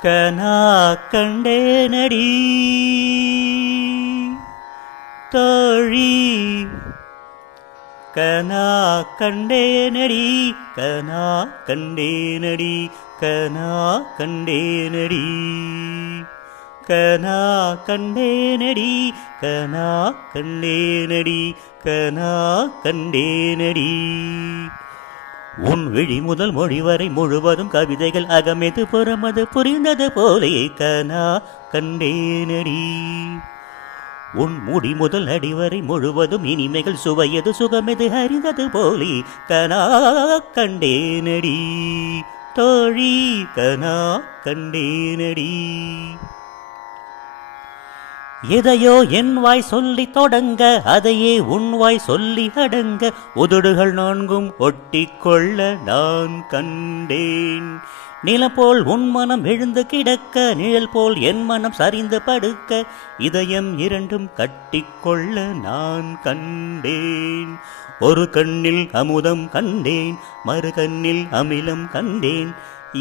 கனா கண்டேனடி தோழி கனா கண்டேனடி கனா கண்டேனடி கனா கண்டேனடி கனா கண்டேனடி கனா கண்டேனடி கனா கண்டேனடி உன் விழி முதல் மொழி வரை முழுவதும் கவிதைகள் அகமெது புறமது புரிந்தது போலே கனா கண்டேனடி உன் முடி முதல் அடிவரை முழுவதும் இனிமைகள் சுவையது சுகமெது அறிந்தது போலே கனா கண்டேனடி தோழி கனா கண்டேனடி எதையோ என் வாய் சொல்லி தொடங்க அதையே உன் வாய் சொல்லி அடங்க உதடுகள் நான்கும் ஒட்டிக்கொள்ள நான் கண்டேன் நிலம் போல் உன் மனம் எழுந்து கிடக்க நிழல் போல் என் மனம் சரிந்து படுக்க இதயம் இரண்டும் கட்டிக்கொள்ள நான் கண்டேன் ஒரு கண்ணில் அமுதம் கண்டேன் மறு கண்ணில் அமிலம் கண்டேன்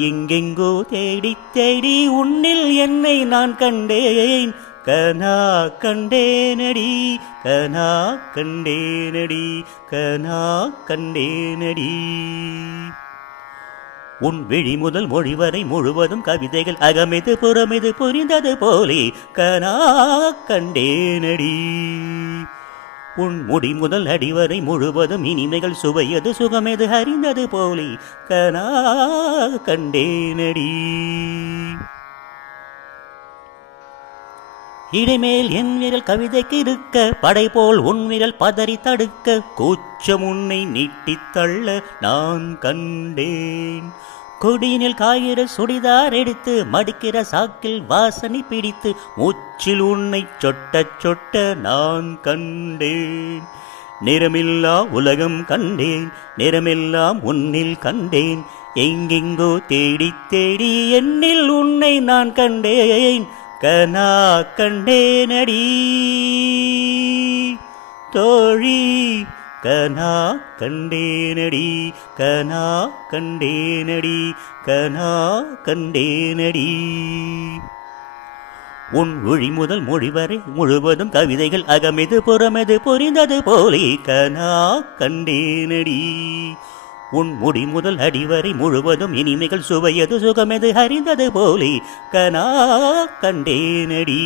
எங்கெங்கோ தேடி தேடி உன்னில் என்னை நான் கண்டேன் கனா கண்டேனடி கனா கண்டேனடி கனா கண்டேனடி உன் விழி முதல் மொழி வரை முழுவதும் கவிதைகள் அகமெது புறமெது புரிந்தது போலே கனா கண்டேனடி உன் முடி முதல் அடிவரை முழுவதும் இனிமைகள் சுவையது சுகமெது அறிந்தது போலே கனா கண்டேனடி இடைமேல் என் விரல் கவிதைக்கு இருக்க படை போல் உன் விரல் பதறி தடுக்க கூச்சம் உன்னை நீட்டித் தள்ள நான் கண்டேன் கொடியினில் காய்கிற சுடிதார் எடுத்து மடிக்கிற சாக்கில் வாசனை பிடித்து மூச்சில் உன்னை சொட்ட சொட்ட நான் கண்டேன் நிறமில்லா உலகம் கண்டேன் நிறமெல்லாம் உன்னில் கண்டேன் எங்கெங்கோ தேடி தேடி என்னில் உன்னை நான் கண்டேன் கனா கண்டேனடி தோழி கனா கண்டேனடி கனா கண்டேனடி கனா கண்டேனடி உன் மொழி முதல் மொழி வரை முழுவதும் கவிதைகள் அகமெது புறமெது புரிந்தது போலே கனா கண்டேனடி உன் முடி முதல் அடிவரை முழுவதும் இனிமைகள் சுவையது சுகமெது அறிந்தது போலே கனா கண்டேனடி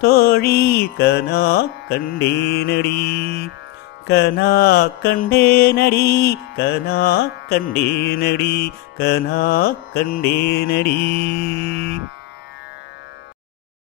தோழி கனா கண்டேனடி கனா கண்டேனடி கனா கண்டேனடி கனா கண்டேனடி